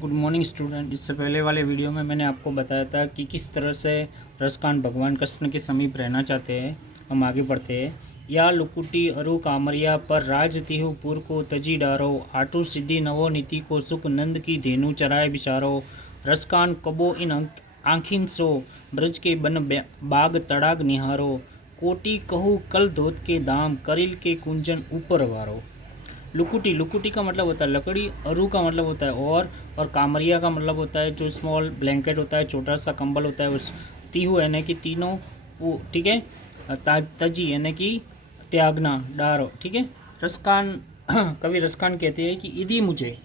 Good morning student. इससे पहले वाले वीडियो में मैंने आपको बताया था कि किस तरह से रसकान भगवान कृष्ण के समीप रहना चाहते हैं। हम आगे बढ़ते हैं। या लुकुटी अरु कामरिया पर राज तिहु पुर को तजी डारो, आटू सिद्धि नवो नीति को सुख नंद की धेनु चराए बिचारो, रसकान कबो इन आँखिन सो ब्रज के बन बाग तड़ाग निहारो, कोटि कहू कल धोत के दाम करिल के कुंजन ऊपर वारो। लुकुटी, लुकुटी का मतलब होता है लकड़ी, अरु का मतलब होता है और कामरिया का मतलब होता है जो स्मॉल ब्लैंकेट होता है, छोटा सा कंबल होता है उस। तीहू यानी कि तीनों, ठीक है। तजी यानी कि त्यागना, डारो, ठीक है। रसकान कवि रसकान कहते हैं कि यदि मुझे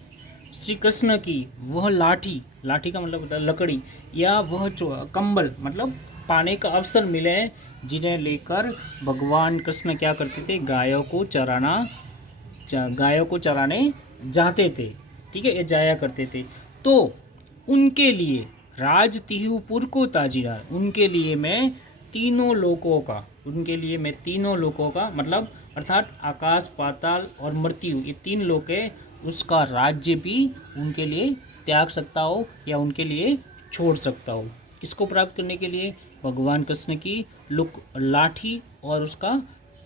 श्री कृष्ण की वह लाठी, लाठी का मतलब होता है लकड़ी, या वह कंबल मतलब पाने का अवसर मिले, जिन्हें लेकर भगवान कृष्ण क्या करते थे, गायों को चराने जाते थे, ठीक है, ये जाया करते थे। तो उनके लिए राज तिहुपुर को ताजीदार, उनके लिए मैं तीनों लोकों का मतलब अर्थात आकाश, पाताल और मृत्यु, ये तीन लोक है, उसका राज्य भी उनके लिए त्याग सकता हो या उनके लिए छोड़ सकता हो। किसको प्राप्त करने के लिए? भगवान कृष्ण की लाठी और उसका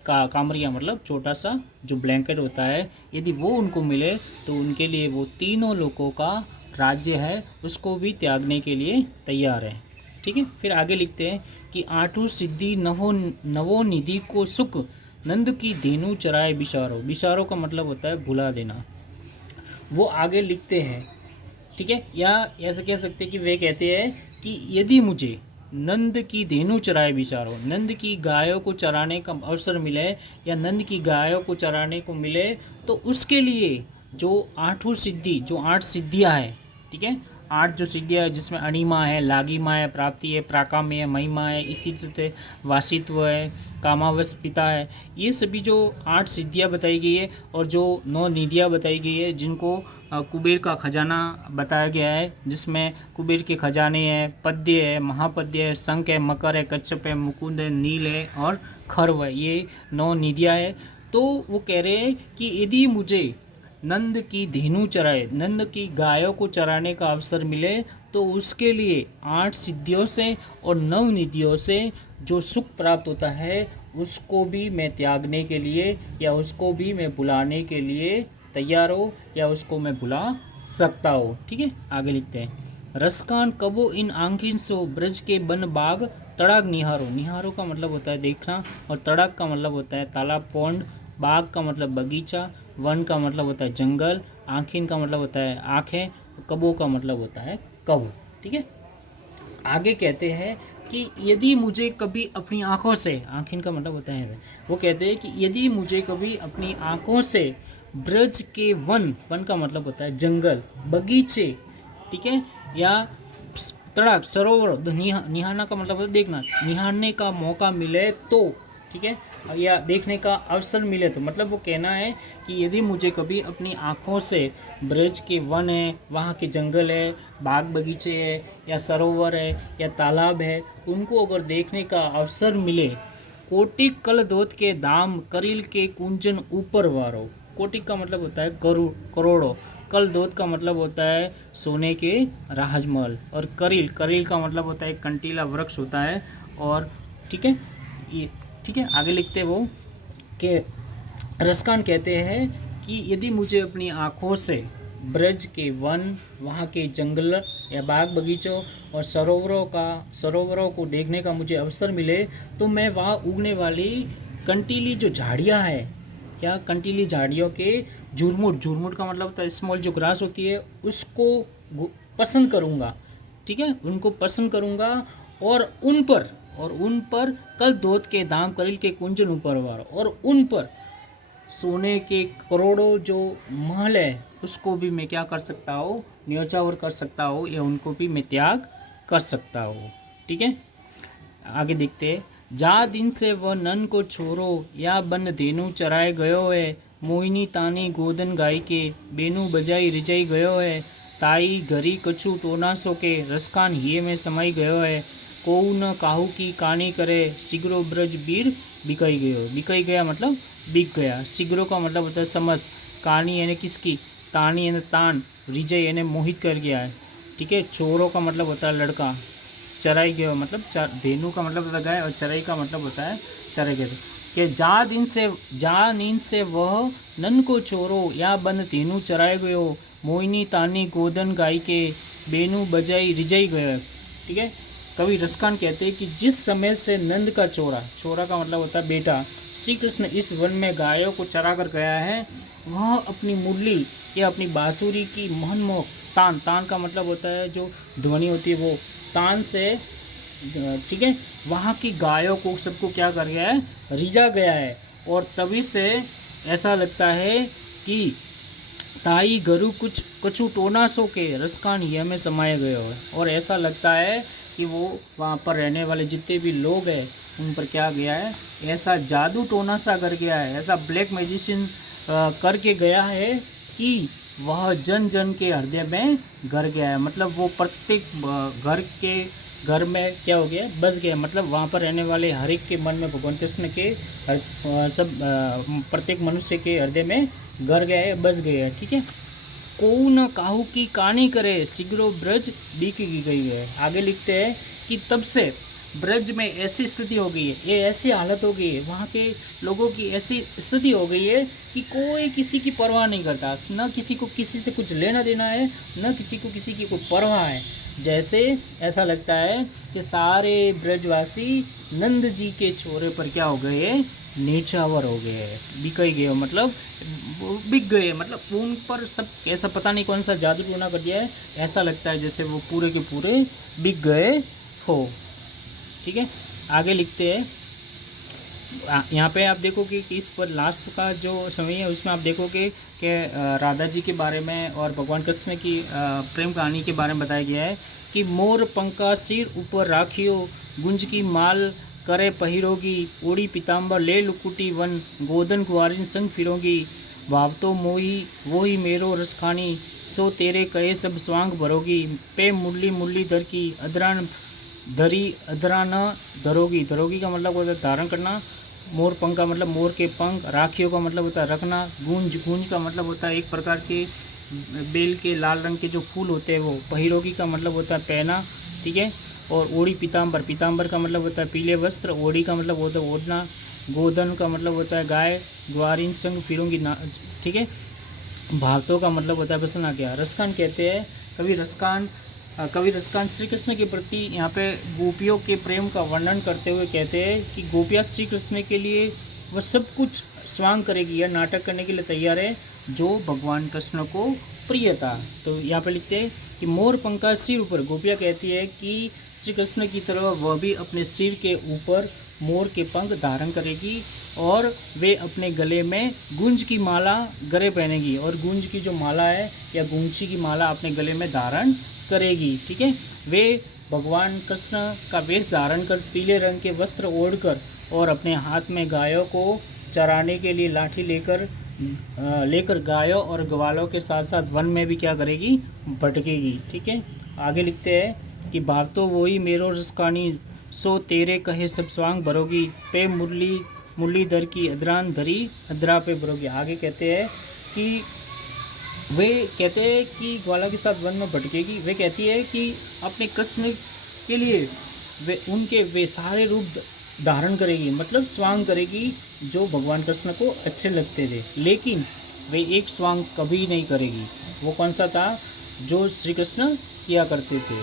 कामरिया मतलब छोटा सा जो ब्लैंकेट होता है, यदि वो उनको मिले तो उनके लिए वो तीनों लोगों का राज्य है उसको भी त्यागने के लिए तैयार है, ठीक है। फिर आगे लिखते हैं कि आठू सिद्धि नवो निधि को सुख नंद की धेनु चराए बिसारो। बिसारो का मतलब होता है भुला देना। वो आगे लिखते हैं, ठीक है, या ऐसा कह सकते हैं कि वे कहते हैं कि यदि मुझे नंद की धेनु चराए बिचारो, नंद की गायों को चराने का अवसर मिले या नंद की गायों को चराने को मिले, तो उसके लिए जो जो 8 सिद्धियाँ हैं, ठीक है, 8 जो सिद्धियाँ है जिसमें अणिमा है, लागिमा है, प्राप्ति है, प्राकाम्य है, महिमा है, इसी तरह वासित्व है, कामावश पिता है, ये सभी जो 8 सिद्धियाँ बताई गई है और जो 9 निधियाँ बताई गई है, जिनको कुबेर का खजाना बताया गया है, जिसमें कुबेर के खजाने हैं, पद्य है, महापद्य है, शंख है, मकर है, कच्छप है, मुकुंद है, नील है और खर्व है, ये 9 निधियाँ है। तो वो कह रहे हैं कि यदि मुझे नंद की धेनु चराए, नंद की गायों को चराने का अवसर मिले, तो उसके लिए 8 सिद्धियों से और 9 निधियों से जो सुख प्राप्त होता है उसको भी मैं त्यागने के लिए या उसको भी मैं बुलाने के लिए तैयार हो या उसको मैं बुला सकता हो, ठीक है। आगे लिखते हैं, रसकान कबो इन आंखिन सो ब्रज के बन बाग तड़ाग निहारो। निहारो का मतलब होता है देखना और तड़ाग का मतलब होता है तालाब, पौंड, बाग का मतलब बगीचा, वन का मतलब होता है जंगल, आंखिन का मतलब होता है आँखें, कबो का मतलब होता है कब, ठीक है। आगे कहते हैं कि यदि मुझे कभी अपनी आँखों से, आँखिन का मतलब होता है, वो कहते हैं कि यदि मुझे कभी अपनी आँखों से ब्रज के वन का मतलब होता है जंगल, बगीचे, ठीक है, या तड़ाक, सरोवर, निहारना का मतलब होता है देखना, निहारने का मौका मिले तो, ठीक है, या देखने का अवसर मिले तो, मतलब वो कहना है कि यदि मुझे कभी अपनी आँखों से ब्रज के वन है, वहाँ के जंगल है, बाग बगीचे है, या सरोवर है, या तालाब है, उनको अगर देखने का अवसर मिले, कोटि कल दोत के दाम करिल के कुंजन ऊपर वारो। कोटि का मतलब होता है करोड़ों, कल दोत का मतलब होता है सोने के राजमहल, और करिल का मतलब होता है कंटीला वृक्ष होता है, और ठीक है ये, ठीक है। आगे लिखते वो कि रसकान कहते हैं कि यदि मुझे अपनी आँखों से ब्रज के वन, वहाँ के जंगल या बाग बगीचों और सरोवरों को देखने का मुझे अवसर मिले, तो मैं वहाँ उगने वाली कंटीली जो झाड़ियाँ हैं या कंटीली झाड़ियों के झुरमुट का मतलब होता है स्मॉल जो ग्रास होती है, उसको पसंद करूँगा, ठीक है, उनको पसंद करूँगा, और उन पर कल दोत के दाम करिल के कुंजन ऊपर वार, और उन पर सोने के करोड़ों जो महल है उसको भी मैं क्या कर सकता हूँ, न्योछावर कर सकता हूँ, या उनको भी मैं त्याग कर सकता हूँ, ठीक है। आगे देखते हैं, जा दिन से वह नन को छोरो या बन धेनु चराए गयो है, मोहिनी तानी गोदन गाय के बेनु बजाई रिजाई गयो है, ताई घरी कछु टोनासो के रसकान हिये में समाई गयो है, कोऊ न काहू की कानी करे सिगरो ब्रज बीर बिकाई गया मतलब बिक गया। सिगरो का मतलब होता है समस्त, कहानी यानी किसकी, तानी यानी तान, रिजय यानी मोहित कर गया है। ठीक है, चोरों का मतलब होता है लड़का, चराई गयो मतलब धेनु का मतलब होता है गाय, और चराई का मतलब होता है चराई गए। कि जा नींद से वह नन को चोरो, या बंद धेनु चराए गयो, मोहिनी तानी गोदन गाय के, बेनु बजाई रिजई गयो। ठीक है, कवि रसकान कहते हैं कि जिस समय से नंद का चोरा का मतलब होता है बेटा, श्री कृष्ण इस वन में गायों को चरा कर गया है, वह अपनी मुरली या अपनी बांसुरी की मोहनमोहक तान का मतलब होता है जो ध्वनि होती है वो तान से, ठीक है, वहाँ की गायों को सबको क्या कर गया है, रिझा गया है। और तभी से ऐसा लगता है कि ताई गरु कुछ कछु टोना सो के रसकान यह में समाया गया है। और ऐसा लगता है कि वो वहाँ पर रहने वाले जितने भी लोग हैं उन पर क्या गया है, ऐसा जादू टोना सा कर गया है, ऐसा ब्लैक मैजिशियन करके गया है कि वह जन जन के हृदय में घर गया है। मतलब वो प्रत्येक घर में क्या हो गया, बस गया। मतलब वहाँ पर रहने वाले हर एक के मन में भगवान कृष्ण के प्रत्येक मनुष्य के हृदय में घर गया है, बस गया है। ठीक है, को न काहू की कहानी करे, शीघ्रो ब्रज बीकी गई है। आगे लिखते हैं कि तब से ब्रज में ऐसी स्थिति हो गई है, ये ऐसी हालत हो गई है, वहाँ के लोगों की ऐसी स्थिति हो गई है कि कोई किसी की परवाह नहीं करता, न किसी को किसी से कुछ लेना देना है, न किसी को किसी की कोई परवाह है। जैसे ऐसा लगता है कि सारे ब्रजवासी नंद जी के चोरे पर क्या हो गए, नीचावर हो गए, बिकाई गए, मतलब बिक गए। मतलब उन पर सब ऐसा पता नहीं कौन सा जादू टोना कर दिया है, ऐसा लगता है जैसे वो पूरे के पूरे बिक गए हो। ठीक है, आगे लिखते हैं। यहाँ पे आप देखोगे कि इस पर लास्ट का जो समय है उसमें आप देखोगे कि राधा जी के बारे में और भगवान कृष्ण की प्रेम कहानी के बारे में बताया गया है कि मोर पंखा सिर ऊपर राखियो, गुंज की माल करे पहिरोगी, ओड़ी पीताम्बर ले लुकुटी वन, गोदन कुआरिन संग फिरोगी, भाव तो मोही वही मेरो रसखानी, सो तेरे कहे सब स्वांग भरोगी, पे मुरली मुरली दर की, अदरान धरी अदरा न धरोगी। धरोगी का मतलब होता है धारण करना, मोर पंख का मतलब मोर के पंख, राखियों का मतलब होता है रखना, गूंज का मतलब होता है एक प्रकार के बेल के लाल रंग के जो फूल होते हैं वो, पहिरोगी का मतलब होता है पहना। ठीक है, और ओड़ी पीताम्बर का मतलब होता है पीले वस्त्र, ओड़ी का मतलब होता है ओढ़ना, गोधन का मतलब होता है गाय, ग्वारिन संग फिरूंगी ना। ठीक है, भागतों का मतलब होता है बसना क्या। रसकान कहते हैं कवि रसकान श्री कृष्ण के प्रति यहाँ पे गोपियों के प्रेम का वर्णन करते हुए कहते हैं कि गोपियाँ श्री कृष्ण के लिए वह सब कुछ स्वांग करेगी या नाटक करने के लिए तैयार है जो भगवान कृष्ण को प्रिय था। तो यहाँ पे लिखते हैं कि मोर पंखा सिर ऊपर, गोपियाँ कहती है कि श्री कृष्ण की तरह वह भी अपने सिर के ऊपर मोर के पंख धारण करेगी और वे अपने गले में गुंज की माला गले पहनेगी, और गुंज की जो माला है या गुंची की माला अपने गले में धारण करेगी। ठीक है, वे भगवान कृष्ण का वेश धारण कर पीले रंग के वस्त्र ओढ़कर और अपने हाथ में गायों को चराने के लिए लाठी लेकर गायों और ग्वालों के साथ साथ वन में भी क्या करेगी, भटकेगी। ठीक है, आगे लिखते हैं कि भाग तो वही मेरो रसकानी, सो तेरे कहे सब स्वांग भरोगी, पे मुरली दर की अदरान धरी अदरा पे भरोगी। आगे कहते हैं कि वे कहते हैं कि ग्वालों के साथ वन में भटकेगी। वे कहती है कि अपने कृष्ण के लिए वे सारे रूप धारण करेगी, मतलब स्वांग करेगी जो भगवान कृष्ण को अच्छे लगते थे, लेकिन वे एक स्वांग कभी नहीं करेगी। वो कौन सा था जो श्री कृष्ण किया करते थे,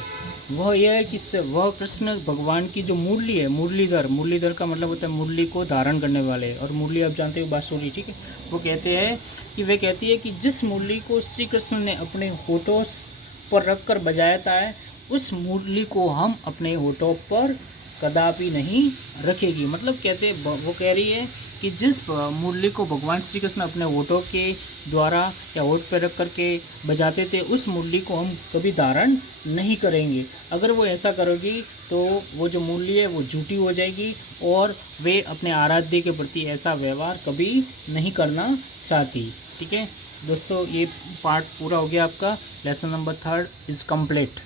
वह यह है कि वह कृष्ण भगवान की जो मुरली है, मुरलीधर का मतलब होता है मुरली को धारण करने वाले, और मुरली आप जानते हो बांसुरी। ठीक है, वो कहते हैं कि वे कहती है कि जिस मुरली को श्री कृष्ण ने अपने होठों पर रखकर बजाया था, उस मुरली को हम अपने होठों पर कदापि नहीं रखेगी। मतलब कहते वो कह रही है कि जिस मुरली को भगवान श्री कृष्ण अपने होठों के द्वारा या होठ पर रख करके बजाते थे, उस मुरली को हम कभी धारण नहीं करेंगे। अगर वो ऐसा करोगी तो वो जो मुरली है वो झूठी हो जाएगी और वे अपने आराध्य के प्रति ऐसा व्यवहार कभी नहीं करना चाहती। ठीक है दोस्तों, ये पार्ट पूरा हो गया आपका। Lesson number 3 is complete.